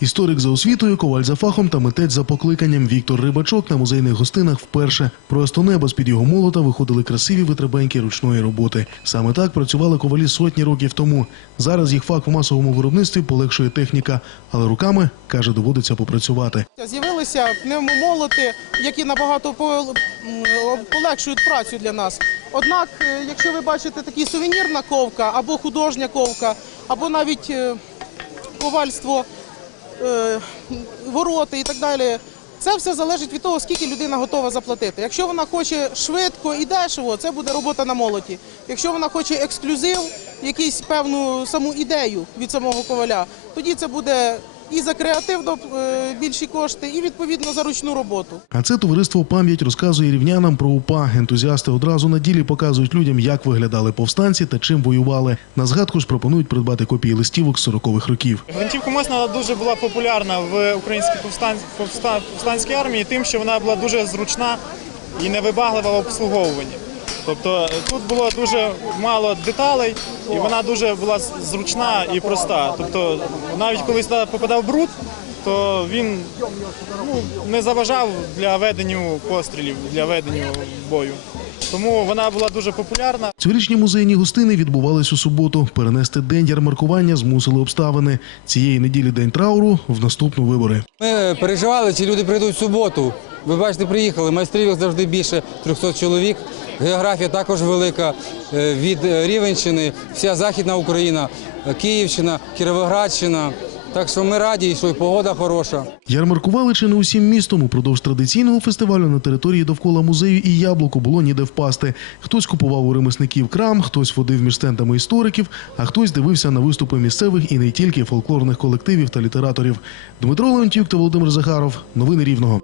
Історик за освітою, коваль за фахом та митець за покликанням Віктор Рибачок на музейних гостинах вперше. Просто неба з-під його молота виходили красиві витребеньки ручної роботи. Саме так працювали ковалі сотні років тому. Зараз їх фах в масовому виробництві полегшує техніка, але руками каже, доводиться попрацювати. З'явилися пневмомолоти, які набагато полегшують працю для нас. Однак, е, якщо ви бачите такі сувенірна ковка або художня ковка, або навіть е, ковальство, вороти і так далі. Це все залежить від того, скільки людина готова заплатити. Якщо вона хоче швидко і дешево, це буде робота на молоті. Якщо вона хоче ексклюзив, якусь певну саму ідею від самого коваля, тоді це буде і за креативно е, більші кошти, і відповідно за ручну роботу. А це товариство пам'ять розказує рівнянам про УПА. Ентузіасти одразу на ділі показують людям, як виглядали повстанці та чим воювали. На згадку ж пропонують придбати копії листівок з 40-х років. Гвинтівка Мосина дуже була популярна в українській повстан... повста- повстанській армії тим, що вона була дуже зручна і невибаглива в обслуговуванні. Тобто е, тут було дуже мало деталей, і вона дуже була зручна і проста. Тобто, навіть коли сюди попадав бруд, то він ну, не заважав для ведення пострілів, для ведення бою. Тому вона була дуже популярна. Цьогорічні музейні гостини відбувались у суботу. Перенести день ярмаркування змусили обставини. Цієї неділі день трауру, в наступну вибори. Ми переживали, чи люди прийдуть в суботу. Ви бачите, приїхали. Майстрів завжди більше 300 чоловік. Географія також велика. Е, Від е, Рівенщини, вся Західна Україна, е, Київщина, Кіровоградщина. Так що ми раді, що й погода хороша. Ярмаркували чи не усім містом. Упродовж традиційного фестивалю на території довкола музею і яблуку було ніде впасти. Хтось купував у ремісників крам, хтось водив між стендами істориків, а хтось дивився на виступи місцевих і не тільки фольклорних колективів та літераторів. Дмитро Леонтюк та Володимир Захаров. Новини Рівного.